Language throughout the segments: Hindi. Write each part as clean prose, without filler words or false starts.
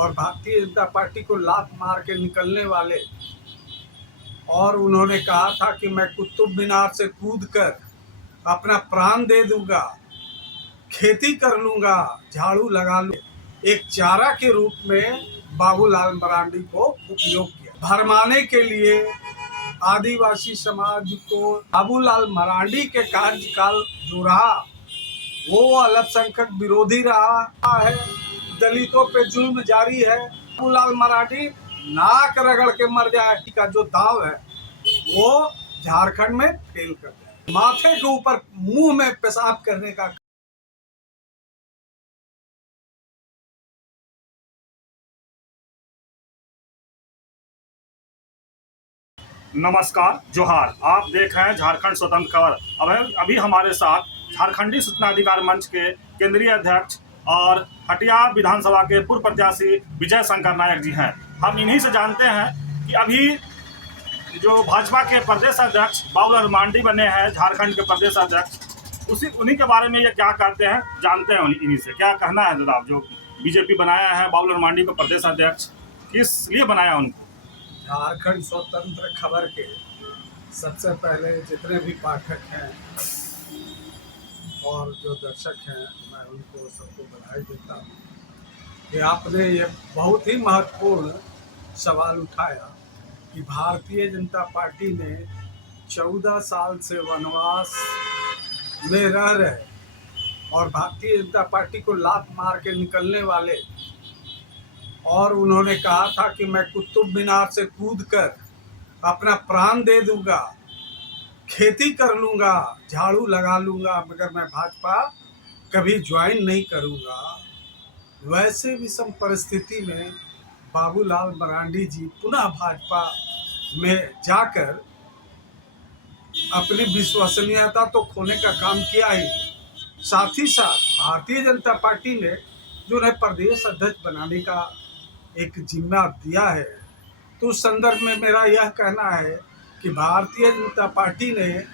और भारतीय जनता पार्टी को लात मार के निकलने वाले, और उन्होंने कहा था कि मैं कुतुब मीनार से कूद कर अपना प्राण दे दूंगा, खेती कर लूंगा, झाड़ू लगा लूं, एक चारा के रूप में बाबूलाल मरांडी को उपयोग किया। भरमाने के लिए आदिवासी समाज को बाबूलाल मरांडी के कार्यकाल जो रहा वो अल्पसंख्यक विरोधी रहा है, दलितों पे जुल्म जारी है। बाबूलाल मरांडी नाक रगड़ के मर जाए का जो दाव है वो झारखंड में फेल कर जाए। माथे के ऊपर मुंह में पेशाब करने का नमस्कार, जोहार। आप देख रहे हैं झारखंड स्वतंत्र खबर। अभी हमारे साथ झारखंडी सूचना अधिकार मंच के केंद्रीय अध्यक्ष और हटिया विधानसभा के पूर्व प्रत्याशी विजय शंकर नायक जी हैं। हम इन्हीं से जानते हैं कि अभी जो भाजपा के प्रदेश अध्यक्ष बाबूलाल मरांडी बने हैं झारखंड के प्रदेश अध्यक्ष, उन्हीं के बारे में ये क्या कहते हैं जानते हैं इन्हीं से। क्या कहना है दादा, जो बीजेपी बनाया है बाबूलाल मरांडी को प्रदेश अध्यक्ष, किस लिए बनाया उनको? झारखंड स्वतंत्र खबर के सबसे पहले जितने भी पाठक हैं और जो दर्शक हैं, मैं उनको सबको बधाई देता हूँ कि आपने ये बहुत ही महत्वपूर्ण सवाल उठाया कि भारतीय जनता पार्टी ने 14 साल से वनवास में रह रहे और भारतीय जनता पार्टी को लात मार के निकलने वाले, और उन्होंने कहा था कि मैं कुतुब मीनार से कूद कर अपना प्राण दे दूंगा, खेती कर लूंगा, झाड़ू लगा लूंगा, मगर मैं भाजपा कभी ज्वाइन नहीं करूंगा। वैसे विषम परिस्थिति में बाबूलाल मरांडी जी पुनः भाजपा में जाकर अपनी विश्वसनीयता तो खोने का काम किया ही, साथ ही साथ भारतीय जनता पार्टी ने जो उन्हें प्रदेश अध्यक्ष बनाने का एक जिम्मा दिया है, तो उस संदर्भ में मेरा यह कहना है कि भारतीय जनता पार्टी ने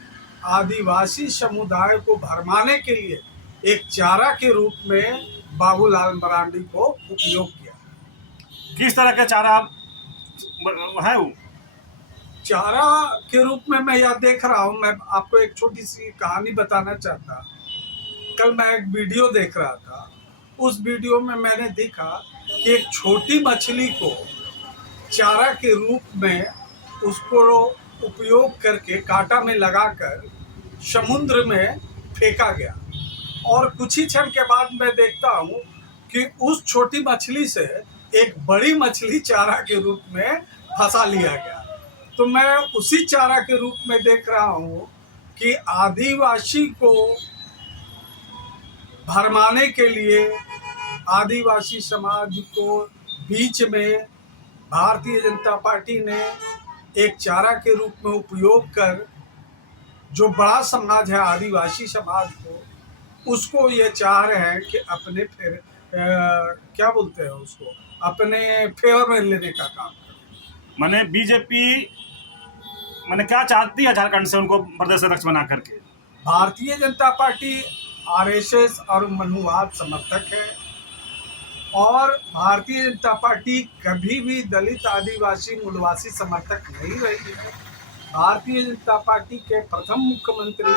आदिवासी समुदाय को भरमाने के लिए एक चारा के रूप में बाबूलाल मरांडी को उपयोग किया। किस तरह का चारा है वो? चारा के रूप में मैं यह देख रहा हूँ। मैं आपको एक छोटी सी कहानी बताना चाहता। कल मैं एक वीडियो देख रहा था, उस वीडियो में मैंने देखा कि एक छोटी मछली को चारा के रूप में उसको उपयोग करके कांटा में लगाकर समुद्र में फेंका गया, और कुछ ही क्षण के बाद मैं देखता हूँ कि उस छोटी मछली से एक बड़ी मछली चारा के रूप में फंसा लिया गया। तो मैं उसी चारा के रूप में देख रहा हूँ कि आदिवासी को भरमाने के लिए आदिवासी समाज को बीच में भारतीय जनता पार्टी ने एक चारा के रूप में उपयोग कर जो बड़ा समाज है आदिवासी समाज को, उसको ये चाह रहे हैं कि अपने क्या बोलते हैं उसको, अपने फेवर में लेने का काम करें। माने बीजेपी मैंने क्या चाहती है झारखंड से उनको प्रदेश अध्यक्ष बना करके? भारतीय जनता पार्टी आरएसएस और मनुवाद समर्थक है, और भारतीय जनता पार्टी कभी भी दलित आदिवासी मूलवासी समर्थक नहीं रही है। भारतीय जनता पार्टी के प्रथम मुख्यमंत्री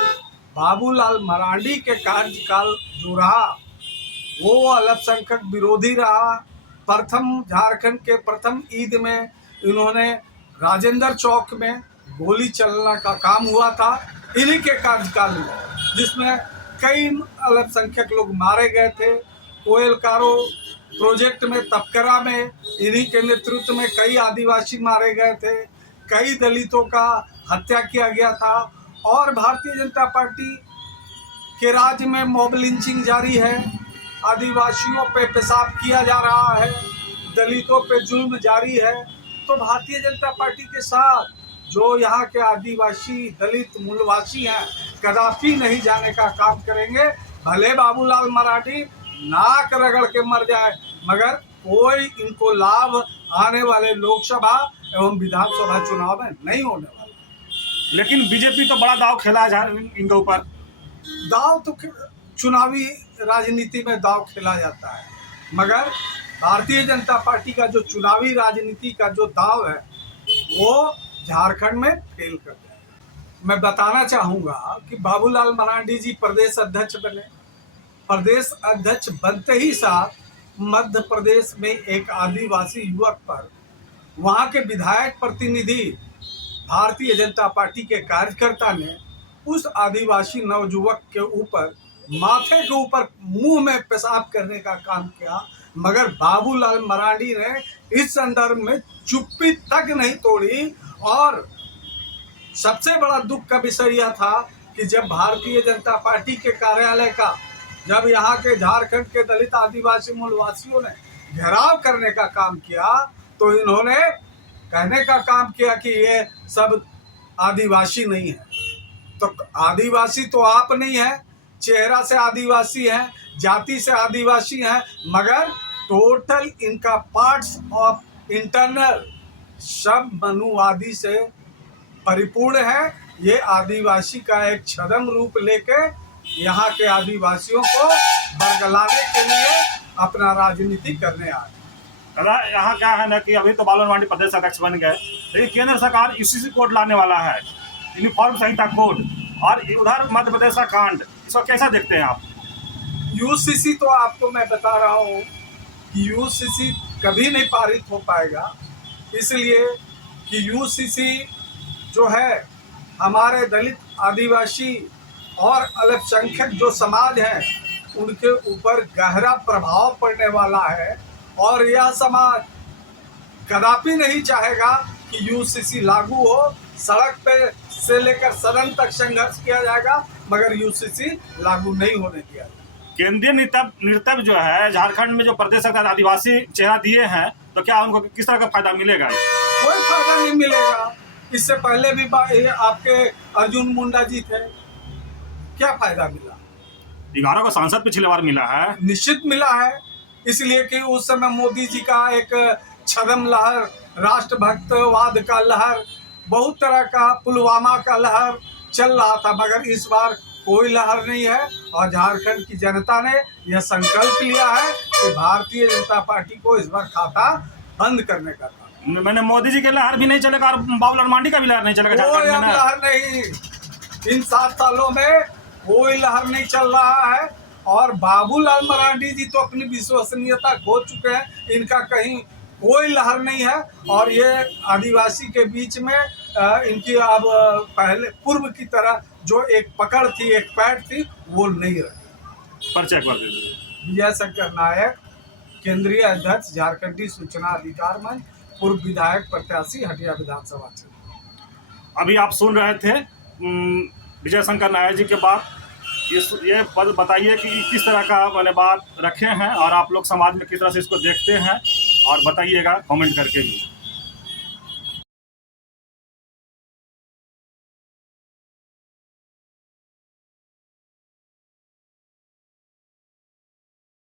बाबूलाल मरांडी के कार्यकाल जो रहा वो अल्पसंख्यक विरोधी रहा। प्रथम झारखंड के प्रथम ईद में इन्होंने राजेंद्र चौक में गोली चलना का काम हुआ था इन्हीं के कार्यकाल में, जिसमें कई अल्पसंख्यक लोग मारे गए थे। कोयलकारो प्रोजेक्ट में तपकरा में इन्हीं के नेतृत्व में कई आदिवासी मारे गए थे, कई दलितों का हत्या किया गया था, और भारतीय जनता पार्टी के राज्य में मॉब लिंचिंग जारी है, आदिवासियों पे पेशाब किया जा रहा है, दलितों पे जुल्म जारी है। तो भारतीय जनता पार्टी के साथ जो यहाँ के आदिवासी दलित मूलवासी हैं कदापि नहीं जाने का काम करेंगे। भले बाबूलाल मरांडी नाक रगड़ के मर जाए, मगर कोई इनको लाभ आने वाले लोकसभा एवं विधानसभा चुनाव में नहीं होने वाला। लेकिन बीजेपी तो बड़ा दाव खेला है इनके ऊपर। दाव तो चुनावी राजनीति में दाव खेला जाता है, मगर भारतीय जनता पार्टी का जो चुनावी राजनीति का जो दाव है वो झारखंड में फेल कर जाएगा। मैं बताना चाहूँगा कि बाबूलाल मरांडी जी प्रदेश अध्यक्ष बने। प्रदेश अध्यक्ष बनते ही साथ मध्य प्रदेश में एक आदिवासी युवक पर वहाँ के विधायक प्रतिनिधि भारतीय जनता पार्टी के कार्यकर्ता ने उस आदिवासी नवयुवक के ऊपर माथे के ऊपर मुंह में पेशाब करने का काम किया, मगर बाबूलाल मरांडी ने इस संदर्भ में चुप्पी तक नहीं तोड़ी। और सबसे बड़ा दुख का विषय यह था कि जब भारतीय जनता पार्टी के कार्यालय का जब यहाँ के झारखंड के दलित आदिवासी मूलवासियों ने घेराव करने का काम किया तो इन्होंने कहने का काम किया कि ये सब आदिवासी नहीं है। तो आदिवासी तो आप नहीं है, चेहरा से आदिवासी है, जाति से आदिवासी है, मगर टोटल इनका पार्ट्स ऑफ इंटरनल सब मनुवादी से परिपूर्ण है। ये आदिवासी का एक छद्म रूप लेके यहाँ के आदिवासियों को बरगलाने के लिए अपना राजनीति करने आए। दादा, यहाँ क्या है ना कि अभी तो बाबूलाल मरांडी प्रदेश अध्यक्ष बन गए, लेकिन केंद्र सरकार यूसीसी कोड लाने वाला है, यूनिफॉर्म संहिता कोड, और उधर मध्य प्रदेश का कांड, इसको कैसा देखते हैं आप? यूसीसी तो आपको मैं बता रहा हूँ कि यूसीसी कभी नहीं पारित हो पाएगा, इसलिए कि यूसीसी जो है हमारे दलित आदिवासी और अल्पसंख्यक जो समाज हैं उनके ऊपर गहरा प्रभाव पड़ने वाला है। और यह समाज कदापि नहीं चाहेगा कि यूसीसी लागू हो। सड़क पे से लेकर सदन तक संघर्ष किया जाएगा, मगर यूसीसी लागू नहीं होने दिया जाएगा। केंद्रीय नेतृत्व जो है झारखंड में जो प्रदेश सरकार आदिवासी चेहरा दिए हैं, तो क्या उनको किस तरह का फायदा मिलेगा? कोई फायदा नहीं मिलेगा। इससे पहले भी आपके अर्जुन मुंडा जी थे, क्या फायदा मिला? 11 को सांसद पिछले बार मिला है। निश्चित मिला है, इसलिए कि उस समय मोदी जी का एक छद्म लहर, राष्ट्रभक्तवाद का लहर, बहुत तरह का पुलवामा का लहर चल रहा था, मगर इस बार कोई लहर नहीं है। और झारखंड की जनता ने यह संकल्प लिया है कि भारतीय जनता पार्टी को इस बार खाता बंद करने का काम। मैंने मोदी जी के लहर भी नहीं चलेगा और बाबूलाल मरांडी का भी लहर नहीं चलेगा कोई झारखंड में। लहर नहीं, इन 7 सालों में कोई लहर नहीं चल रहा है। और बाबूलाल मरांडी जी तो अपनी विश्वसनीयता खो चुके हैं, इनका कहीं कोई लहर नहीं है। और ये आदिवासी के बीच में इनकी अब पहले पूर्व की तरह जो एक पकड़ थी, एक पैठ थी, वो नहीं रही। परिचय कर दीजिए। विजय शंकर नायक, केंद्रीय अध्यक्ष झारखंडी सूचना अधिकार मंच, पूर्व विधायक प्रत्याशी हटिया विधानसभा क्षेत्र। अभी आप सुन रहे थे विजय शंकर नायक जी के बाद ये बताइए कि किस तरह का मैंने बात रखे हैं और आप लोग समाज में किस तरह से इसको देखते हैं, और बताइएगा कमेंट करके भी।